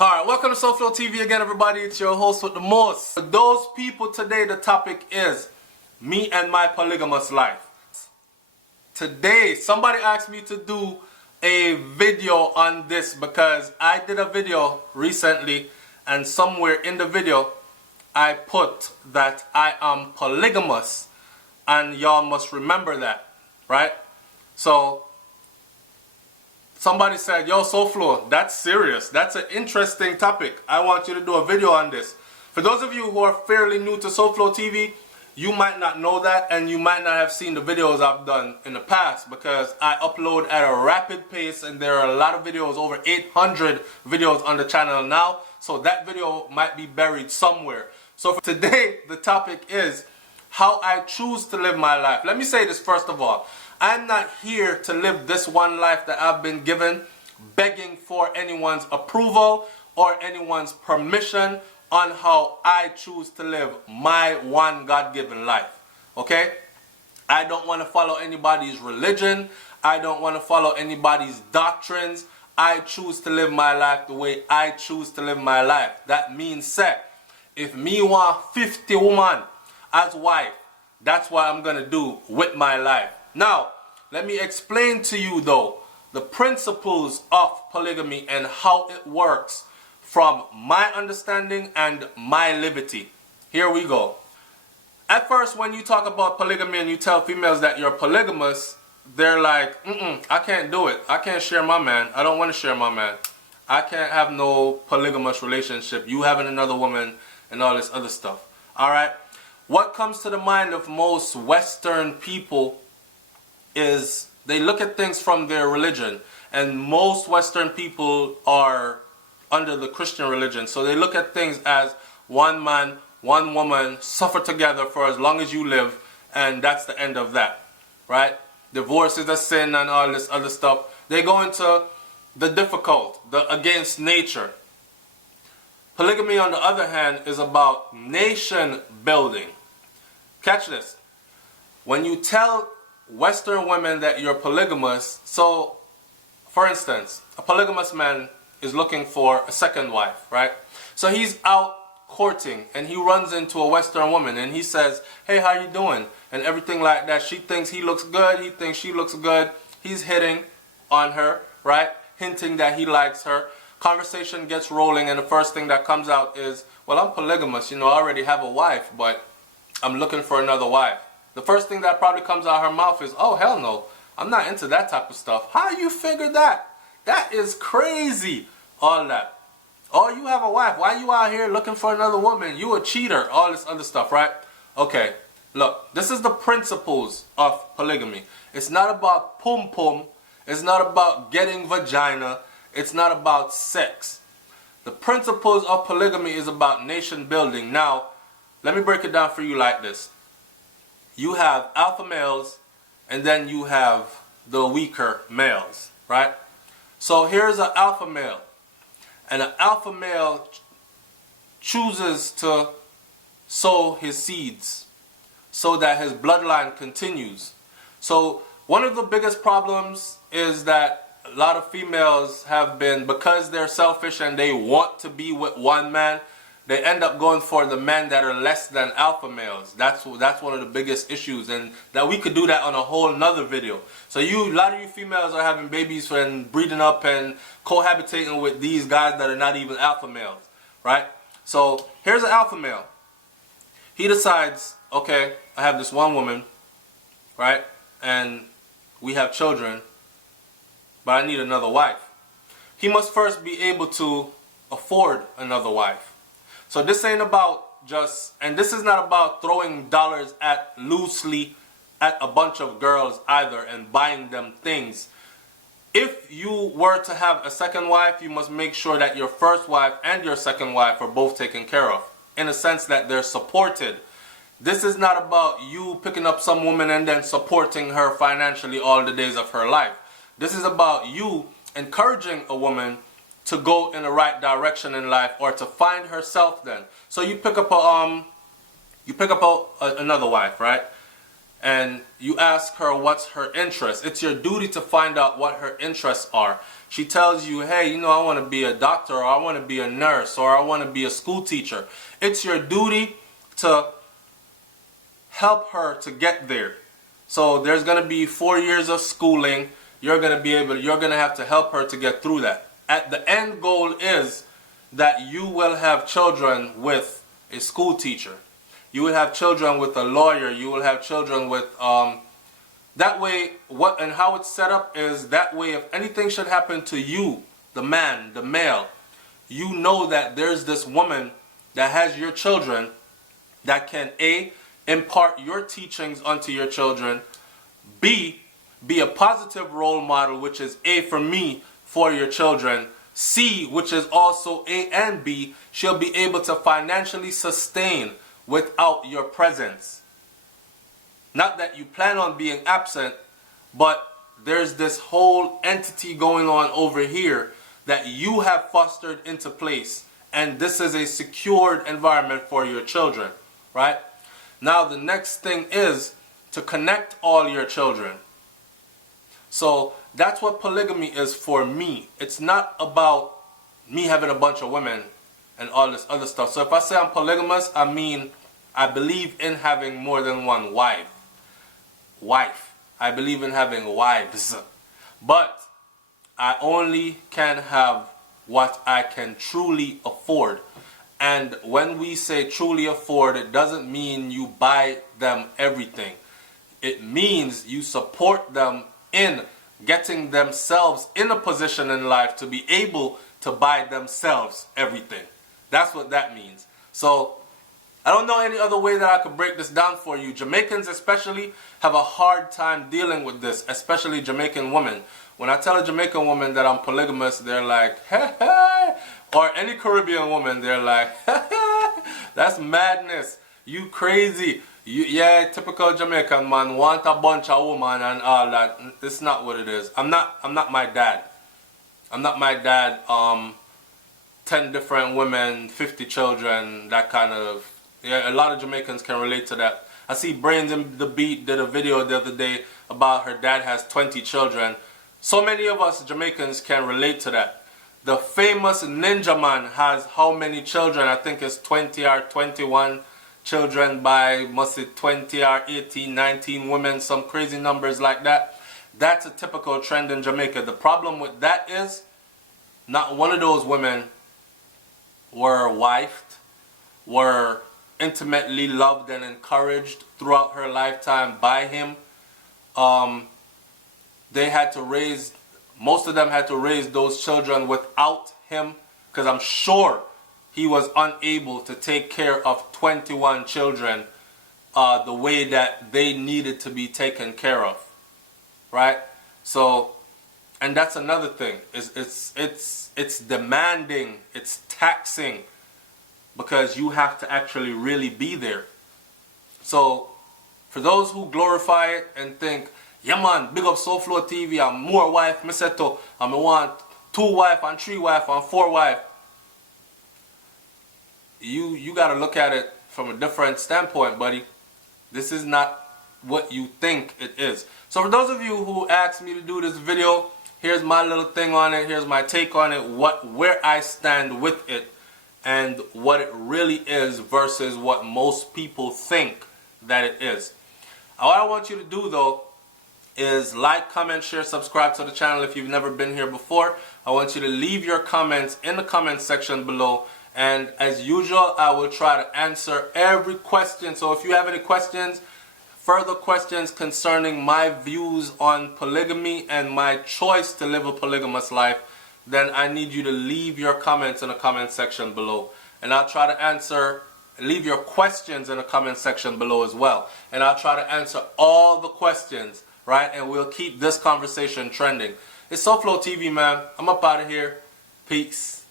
Alright, welcome to SouFLoTV again, everybody. It's your host with the most. For those people today, the topic is me and my polygamous life. Today, somebody asked me to do a video on this because I did a video recently and somewhere in the video I put that I am polygamous and y'all must remember that, right? So somebody said, yo, SouFlo, that's serious. That's an interesting topic. I want you to do a video on this. For those of you who are fairly new to SouFLoTV, you might not know that and you might not have seen the videos I've done in the past because I upload at a rapid pace and there are a lot of videos, over 800 videos on the channel now. So that video might be buried somewhere. So for today, the topic is how I choose to live my life. Let me say this first of all. I'm not here to live this one life that I've been given, begging for anyone's approval or anyone's permission on how I choose to live my one God-given life. Okay? I don't want to follow anybody's religion. I don't want to follow anybody's doctrines. I choose to live my life the way I choose to live my life. That means, say, if me want 50 women as wife, that's what I'm going to do with my life. Now, let me explain to you though the principles of polygamy and how it works from my understanding and my liberty. Here we go. At first, when you talk about polygamy and you tell females that you're polygamous, they're like, I can't do it. I can't share my man. I don't want to share my man. I can't have no polygamous relationship. You having another woman and all this other stuff. Alright? What comes to the mind of most Western people is they look at things from their religion, and most Western people are under the Christian religion, so they look at things as one man, one woman, suffer together for as long as you live, and that's the end of that, right? Divorce is a sin and all this other stuff. They go into the difficult, the against nature. Polygamy, on the other hand, is about nation building. Catch this. When you tell Western women that you're polygamous, so for instance, a polygamous man is looking for a second wife, right? So he's out courting and he runs into a Western woman and he says, hey, how you doing? And everything like that. She thinks he looks good, he thinks she looks good. He's hitting on her, right? Hinting that he likes her. Conversation gets rolling and the first thing that comes out is, well, I'm polygamous, you know, I already have a wife, but I'm looking for another wife. The first thing that probably comes out of her mouth is, oh, hell no, I'm not into that type of stuff. How you figure that? That is crazy. All that. Oh, you have a wife. Why you out here looking for another woman? You a cheater. All this other stuff, right? Okay, look, this is the principles of polygamy. It's not about pum-pum. It's not about getting vagina. It's not about sex. The principles of polygamy is about nation building. Now, let me break it down for you like this. You have alpha males and then you have the weaker males, right? So here's an alpha male. And an alpha male chooses to sow his seeds so that his bloodline continues. So one of the biggest problems is that a lot of females have been, because they're selfish and they want to be with one man, they end up going for the men that are less than alpha males. That's one of the biggest issues, and that we could do that on a whole nother video. So a lot of you females are having babies and breeding up and cohabitating with these guys that are not even alpha males, right? So here's an alpha male. He decides, okay, I have this one woman, right? And we have children, but I need another wife. He must first be able to afford another wife. So this ain't about and this is not about throwing dollars loosely at a bunch of girls either and buying them things. If you were to have a second wife, you must make sure that your first wife and your second wife are both taken care of, in a sense that they're supported. This is not about you picking up some woman and then supporting her financially all the days of her life. This is about you encouraging a woman to go in the right direction in life, or to find herself then. So you pick up another wife, right? and you ask her what's her interest. It's your duty to find out what her interests are. She tells you, hey, you know, I want to be a doctor, or I want to be a nurse, or I want to be a school teacher. It's your duty to help her to get there. So there's going to be 4 years of schooling. You're going to have to help her to get through that. At the end goal is that you will have children with a school teacher. You will have children with a lawyer. You will have children with that way. What and how it's set up is that way. If anything should happen to you, the man, the male, you know that there's this woman that has your children that can A, impart your teachings onto your children, B, be a positive role model, which is A for me, for your children, C, which is also A and B, she'll be able to financially sustain without your presence. Not that you plan on being absent, but there's this whole entity going on over here that you have fostered into place, and this is a secured environment for your children, right? Now the next thing is to connect all your children. So that's what polygamy is for me. It's not about me having a bunch of women and all this other stuff. So if I say I'm polygamous, I mean I believe in having more than one wife. I believe in having wives. But I only can have what I can truly afford. And when we say truly afford, it doesn't mean you buy them everything. It means you support them in getting themselves in a position in life to be able to buy themselves everything. That's what that means. So I don't know any other way that I could break this down for you. Jamaicans especially have a hard time dealing with this, especially Jamaican women. When I tell a Jamaican woman that I'm polygamous, they're like, hey, hey. Or any Caribbean woman, they're like, that's madness. You crazy. Yeah, typical Jamaican man want a bunch of women and all that. It's not what it is. I'm not my dad. I'm not my dad. 10 different women, 50 children, that kind of. Yeah, a lot of Jamaicans can relate to that. I see Brains in the Beat did a video the other day about her dad has 20 children. So many of us Jamaicans can relate to that. The famous Ninja Man has how many children? I think it's 20 or 21 children by, must it 20 or 18, 19 women, some crazy numbers like that. That's a typical trend in Jamaica. The problem with that is not one of those women were wifed, were intimately loved and encouraged throughout her lifetime by him. They had to raise, most of them had to raise those children without him, because I'm sure he was unable to take care of 21 children the way that they needed to be taken care of, right? So, and that's another thing. It's demanding, it's taxing, because you have to actually really be there. So, for those who glorify it and think, yeah man, big up SouFLoTV, I'm more wife, me say to, I want 2 wife and 3 wife and 4 wife. You gotta look at it from a different standpoint, buddy. This is not what you think it is. So for those of you who asked me to do this video, here's my little thing on it, here's my take on it, where I stand with it, and what it really is versus what most people think that it is. What I want you to do though is like, comment, share, subscribe to the channel if you've never been here before. I want you to leave your comments in the comment section below, and as usual I will try to answer every question. So if you have any questions, further questions concerning my views on polygamy and my choice to live a polygamous life, then I need you to leave your comments in the comment section below, and I'll try to answer. Leave your questions in the comment section below as well, and I'll try to answer all the questions, right? And we'll keep this conversation trending. It's SouFLoTV, man. I'm up out of here. Peace.